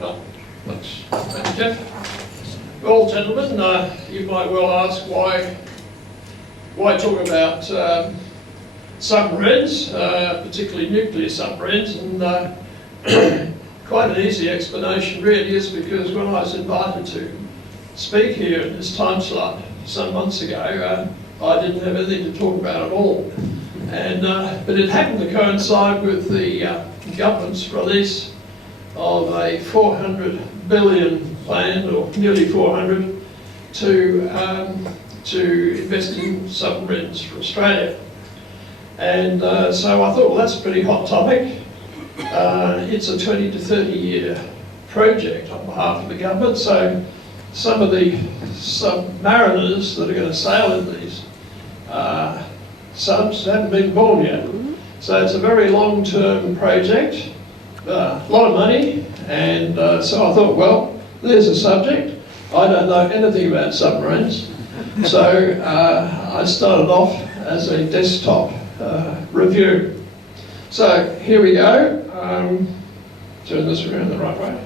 Well, thanks, Geoff. Well, gentlemen, you might well ask why talk about submarines, particularly nuclear submarines, and quite an easy explanation really is because when I was invited to speak here in this time slot some months ago, I didn't have anything to talk about at all. And but it happened to coincide with the government's release of a 400 billion plan, or nearly 400, to invest in submarines for Australia. And so I thought, well, that's a pretty hot topic. It's a 20 to 30 year project on behalf of the government, so some of the submariners that are going to sail in these subs haven't been born yet. So it's a very long-term project, a lot of money, and so I thought, well, there's a subject. I don't know anything about submarines, so I started off as a desktop review. So here we go. Turn this around the right way.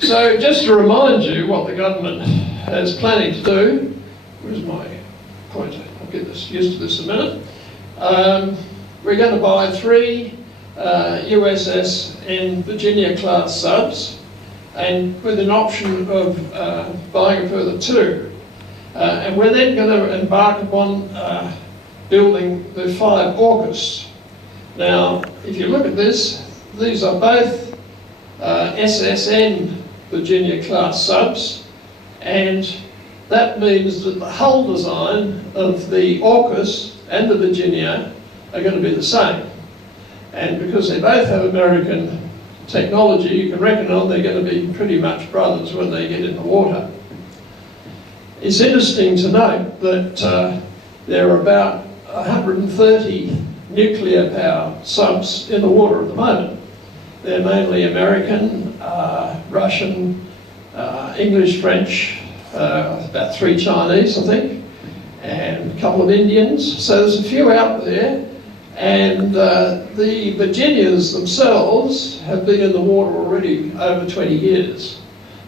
So just to remind you what the government is planning to do, where's my pointer? I'll get used to this in a minute. We're going to buy 3 USS and Virginia class subs, and with an option of buying a further 2. And we're then going to embark upon building the 5 AUKUS. Now, if you look at this, these are both SSN Virginia class subs, and that means that the hull design of the AUKUS and the Virginia are going to be the same. And because they both have American technology, you can reckon on they're going to be pretty much brothers when they get in the water. It's interesting to note that there are about 130 nuclear power subs in the water at the moment. They're mainly American, Russian, English, French, about 3 Chinese, I think, and a couple of Indians. So there's a few out there, and the Virginias themselves have been in the water already over 20 years.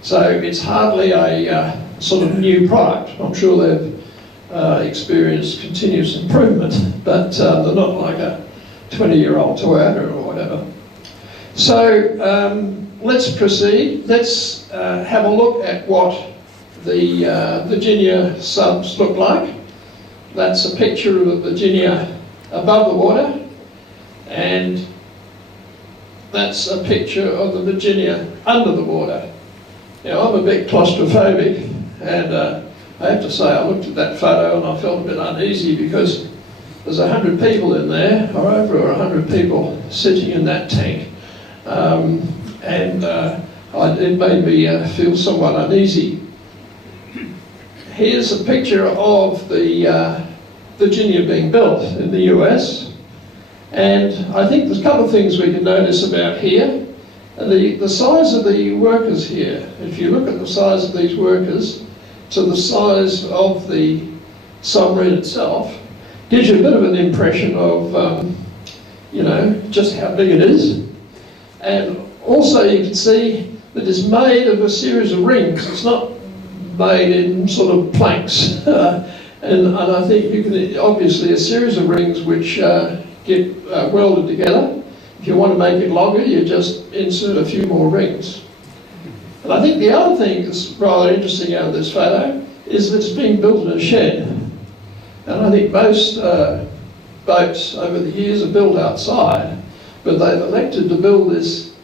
So it's hardly a sort of new product. I'm sure they've experienced continuous improvement, but they're not like a 20-year-old Toyota or whatever. So let's proceed. Let's have a look at what the Virginia subs look like. That's a picture of the Virginia above the water, and that's a picture of the Virginia under the water. Now, I'm a bit claustrophobic, and I have to say I looked at that photo and I felt a bit uneasy because there's 100 people in there, or over 100 people sitting in that tank. It made me feel somewhat uneasy. Here's a picture of the Virginia being built in the US, and I think there's a couple of things we can notice about here. The size of the workers here, if you look at the size of these workers to the size of the submarine itself, gives you a bit of an impression of just how big it is. And also you can see that it's made of a series of rings. It's not made in sort of planks. And I think you can, obviously a series of rings which get welded together. If you want to make it longer, you just insert a few more rings. And I think the other thing that's rather interesting out of this photo is that it's being built in a shed. And I think most boats over the years are built outside, but they've elected to build this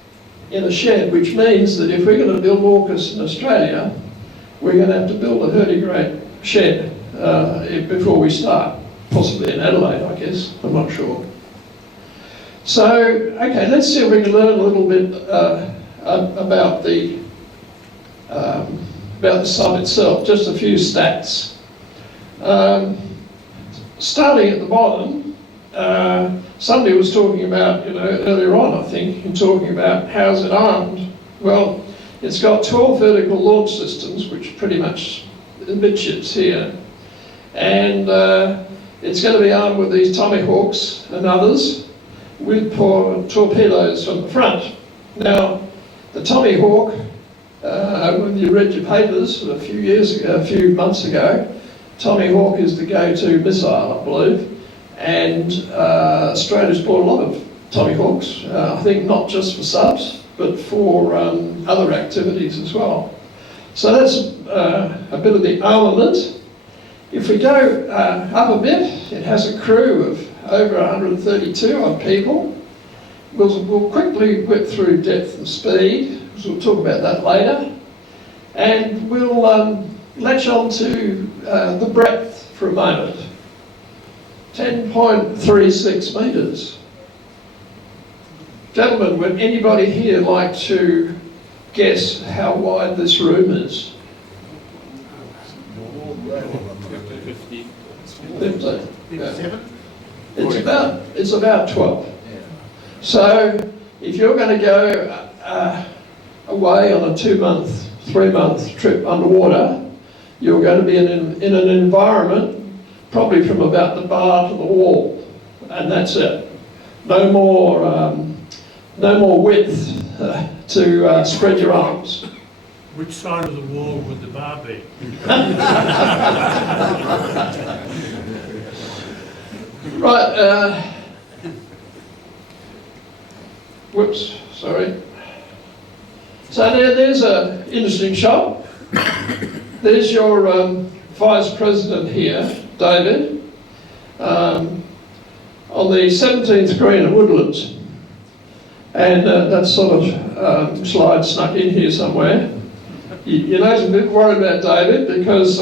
in a shed, which means that if we're going to build AUKUS in Australia, we're going to have to build a vertigrade shed before we start, possibly in Adelaide, I guess, I'm not sure. So, okay, let's see if we can learn a little bit about the sub itself. Just a few stats. Starting at the bottom, somebody was talking about, earlier on, I think, in talking about how's it armed. Well, it's got 12 vertical launch systems, which pretty much the midships here, and it's going to be armed with these Tomahawks and others, with torpedoes from the front. Now, the Tommy Hawk, when you read your papers a few months ago, Tommy Hawk is the go-to missile, I believe, and Australia's bought a lot of Tommy Hawks, I think not just for subs, but for other activities as well. So that's a bit of the armament. If we go up a bit, it has a crew of over 132 odd people. We'll quickly whip through depth and speed, because we'll talk about that later. And we'll latch on to the breadth for a moment. 10.36 metres. Gentlemen, would anybody here like to guess how wide this room is? 15. 57? It's about 12. So if you're going to go away on a 2-month, 3-month trip underwater, you're going to be in an environment probably from about the bar to the wall, and that's it. No more width to spread your arms. Which side of the wall would the bar be? Right. Whoops, sorry. So there's an interesting shot. There's your Vice President here, David, on the 17th green at Woodlands. And that sort of slide snuck in here somewhere. You know, he's a bit worried about David because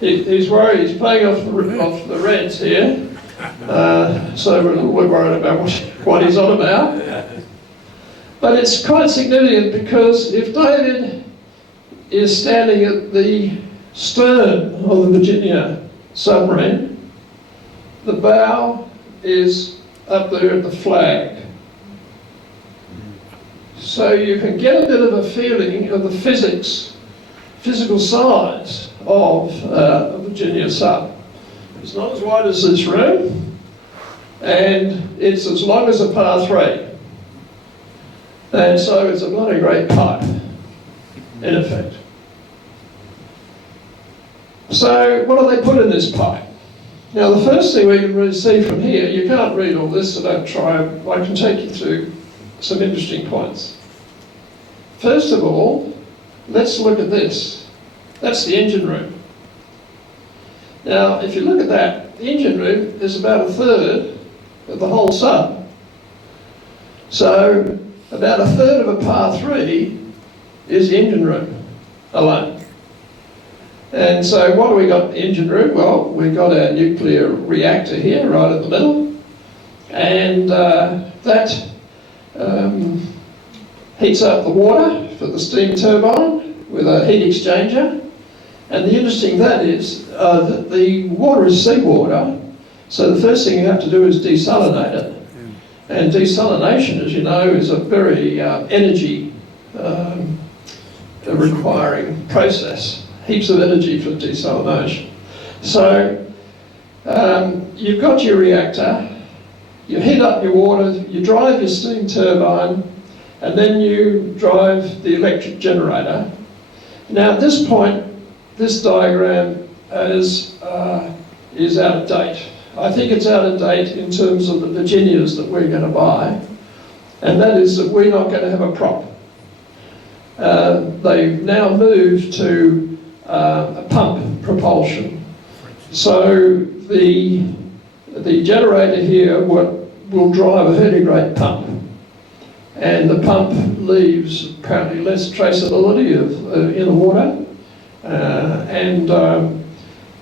he's worried he's playing off the Reds here. So we're a little worried about what he's on about. But it's quite significant because if David is standing at the stern of the Virginia submarine, the bow is up there at the flag. So you can get a bit of a feeling of the physical size of a Virginia sub. It's not as wide as this room, and it's as long as a par 3. And so it's a bloody great pipe, in effect. So what do they put in this pipe? Now the first thing we can really see from here, you can't read all this, so don't try. I can take you through some interesting points. First of all, let's look at this. That's the engine room. Now, if you look at that, the engine room is about 1/3 of the whole sub. So, about 1/3 of a par 3 is the engine room alone. And so what do we got in the engine room? Well, we've got our nuclear reactor here, right in the middle. And that heats up the water for the steam turbine with a heat exchanger. And the interesting thing is that the water is seawater, so the first thing you have to do is desalinate it. And desalination, as you know, is a very energy requiring process. Heaps of energy for desalination. So you've got your reactor, you heat up your water, you drive your steam turbine, and then you drive the electric generator. Now at this point, this diagram is out of date. I think it's out of date in terms of the Virginias that we're going to buy, and that is that we're not going to have a prop. They've now moved to a pump propulsion. So the generator here will drive a vertigrade pump, and the pump leaves apparently less traceability in the water,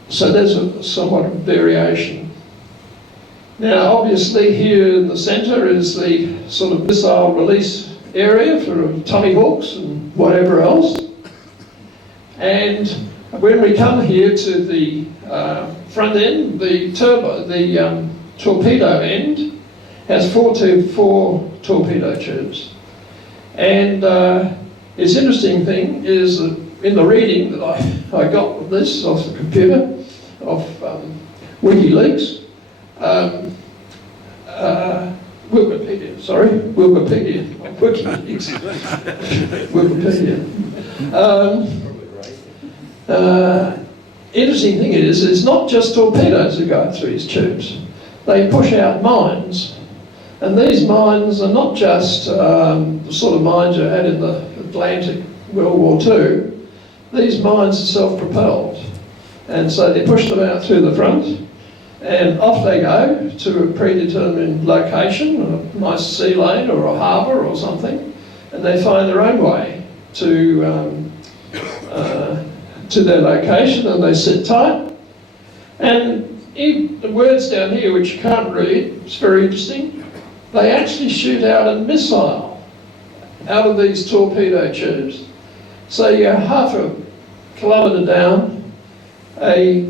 so there's somewhat of variation. Now obviously here in the centre is the sort of missile release area for Tommy Hawks and whatever else. And when we come here to the front end, the torpedo end has four torpedo tubes. And this interesting thing is that in the reading that I got with this off the computer, off WikiLeaks, Wikipedia, sorry, Wikipedia, not WikiLeaks. Wikipedia. Interesting thing is, it's not just torpedoes that go through these tubes. They push out mines. And these mines are not just the sort of mines you had in the Atlantic World War II. These mines are self-propelled. And so they push them out through the front, and off they go to a predetermined location, a nice sea lane or a harbour or something, and they find their own way to their location, and they sit tight. And the words down here, which you can't read, it's very interesting, they actually shoot out a missile out of these torpedo tubes. So you're half a kilometre down, a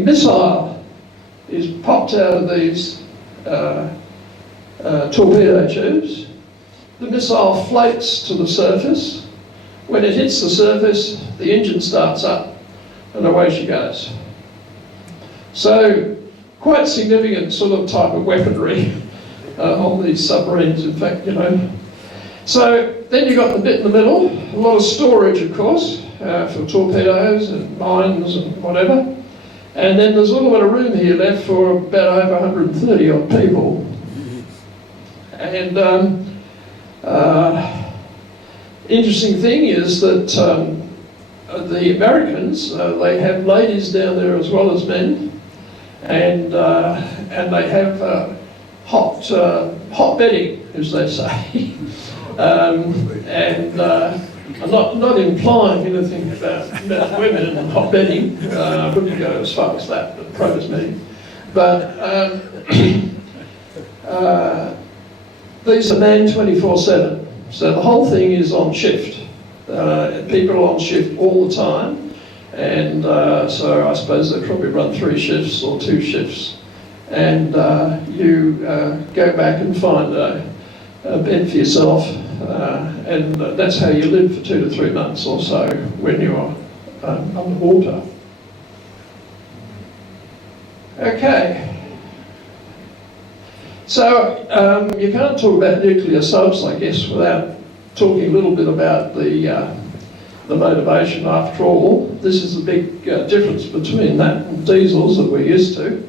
missile is popped out of these torpedo tubes. The missile floats to the surface. When it hits the surface, the engine starts up and away she goes. So quite significant sort of type of weaponry on these submarines, in fact, you know. So then you've got the bit in the middle, a lot of storage, of course, for torpedoes and mines and whatever. And then there's a little bit of room here left for about over 130 odd people. And interesting thing is that the Americans, they have ladies down there as well as men, and they have hot bedding, as they say. I'm not implying anything about women and hot bedding. I wouldn't go as far as that, but Probus May. But these are manned 24/7. So the whole thing is on shift. People are on shift all the time. And so I suppose they probably run 3 shifts or 2 shifts. And you go back and find a bed for yourself, and that's how you live for 2 to 3 months or so when you're underwater. Okay. So you can't talk about nuclear subs, I guess, without talking a little bit about the motivation. After all, this is the big difference between that and diesels that we're used to.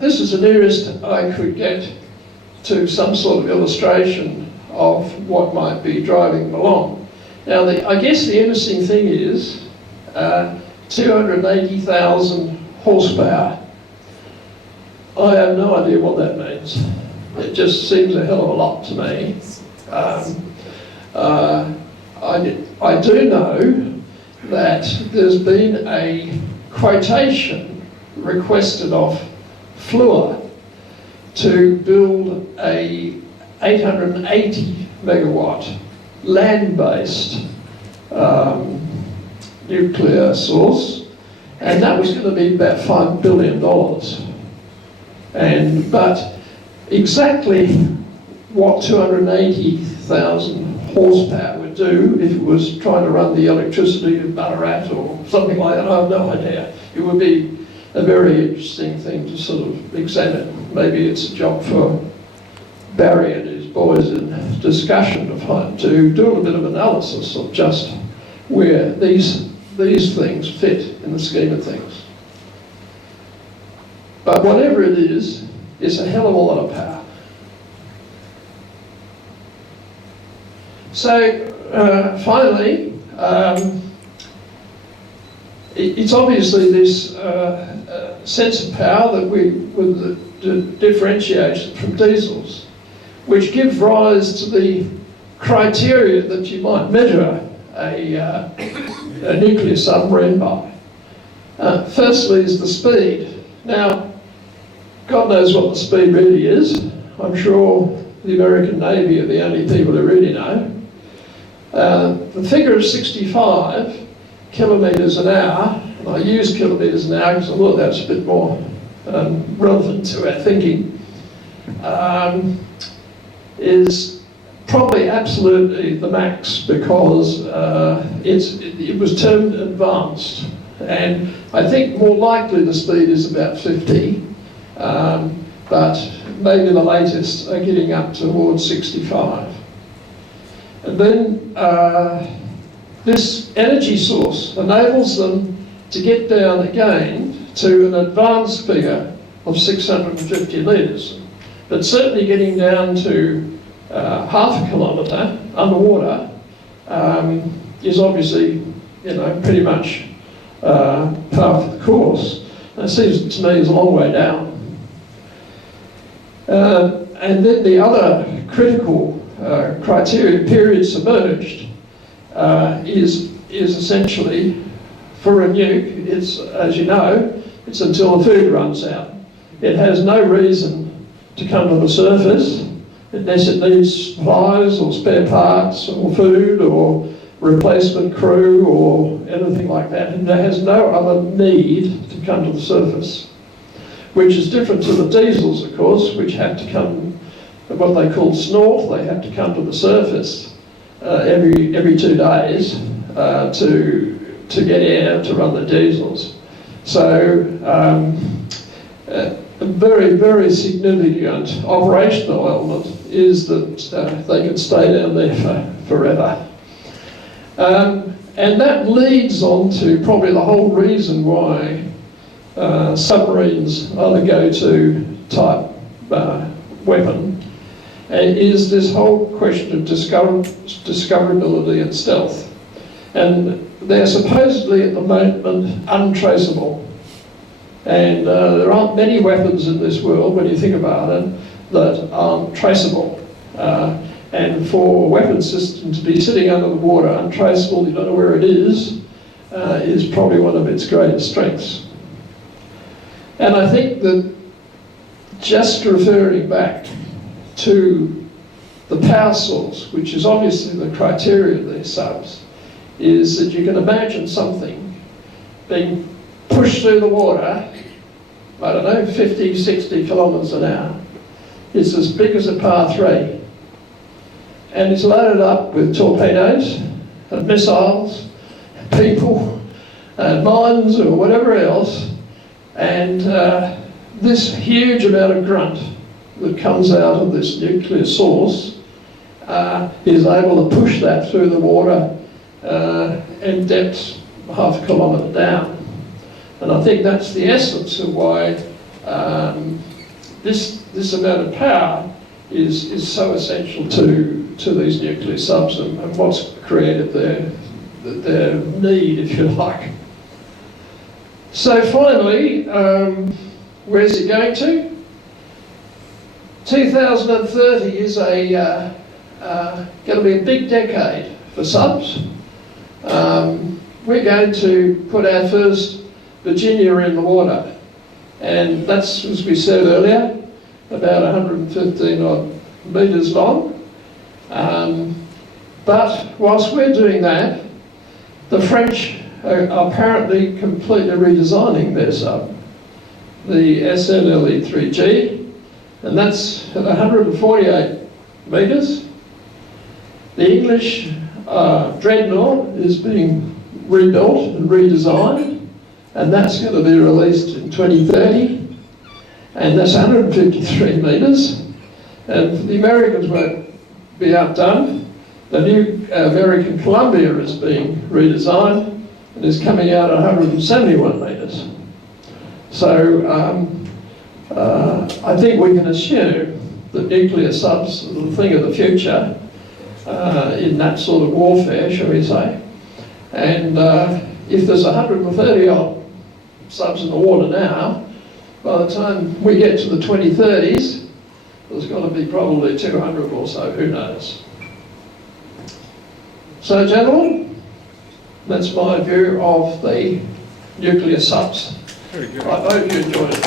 This is the nearest I could get to some sort of illustration of what might be driving them along. Now, I guess the interesting thing is 280,000 horsepower. I have no idea what that means. It just seems a hell of a lot to me. I do know that there's been a quotation requested of Fluor to build a 880 megawatt land-based nuclear source, and that was going to be about $5 billion. But exactly what 280,000 horsepower would do if it was trying to run the electricity of Ballarat or something like that, I have no idea. It would be a very interesting thing to sort of examine. Maybe it's a job for Barry and his boys in discussion to do a bit of analysis of just where these things fit in the scheme of things. But whatever it is, it's a hell of a lot of power. So finally, it's obviously this sense of power that differentiates it from diesels, which give rise to the criteria that you might measure a nuclear submarine by. Firstly is the speed. Now, God knows what the speed really is. I'm sure the American Navy are the only people who really know. The figure of 65 kilometres an hour, and I use kilometres an hour because I thought that was a bit more relevant to our thinking, is probably absolutely the max because it was termed advanced. And I think more likely the speed is about 50. but maybe the latest are getting up towards 65. And then this energy source enables them to get down again to an advanced figure of 650 litres. But certainly getting down to half a kilometre underwater is obviously, pretty much par for the course. It seems to me is a long way down. And then the other critical criteria, period submerged, is essentially for a nuke. It's, as you know, it's until the food runs out. It has no reason to come to the surface unless it needs supplies or spare parts or food or replacement crew or anything like that. And it has no other need to come to the surface, which is different to the diesels, of course, which have to come, what they call snort. They have to come to the surface every 2 days to get air to run the diesels. So a very, very significant operational element is that they can stay down there forever. And that leads on to probably the whole reason why submarines are the go-to type weapon, is this whole question of discoverability and stealth. And they're supposedly at the moment untraceable. And there aren't many weapons in this world, when you think about it, that aren't traceable. And for a weapon system to be sitting under the water untraceable, you don't know where it is probably one of its greatest strengths. And I think that just referring back to the power source, which is obviously the criteria of these subs, is that you can imagine something being pushed through the water, I don't know, 50, 60 kilometres an hour. It's as big as a par 3. And it's loaded up with torpedoes, and missiles, people, mines or whatever else. And this huge amount of grunt that comes out of this nuclear source is able to push that through the water in depths half a kilometre down. And I think that's the essence of why this amount of power is so essential to these nuclear subs and what's created their need, if you like. So finally, where's it going to? 2030 is going to be a big decade for subs. We're going to put our first Virginia in the water, and that's, as we said earlier, about 115 odd metres long. But whilst we're doing that, the French are apparently completely redesigning their sub, the SNLE-3G, and that's at 148 metres. The English Dreadnought is being rebuilt and redesigned, and that's going to be released in 2030, and that's 153 metres. And the Americans won't be outdone. The new American Columbia is being redesigned and is coming out at 171 metres. So I think we can assume that nuclear subs are the thing of the future in that sort of warfare, shall we say. And if there's 130 odd subs in the water now, by the time we get to the 2030s, there's going to be probably 200 or so, who knows. So gentlemen, that's my view of the nuclear subs. Very good. I hope you enjoyed it.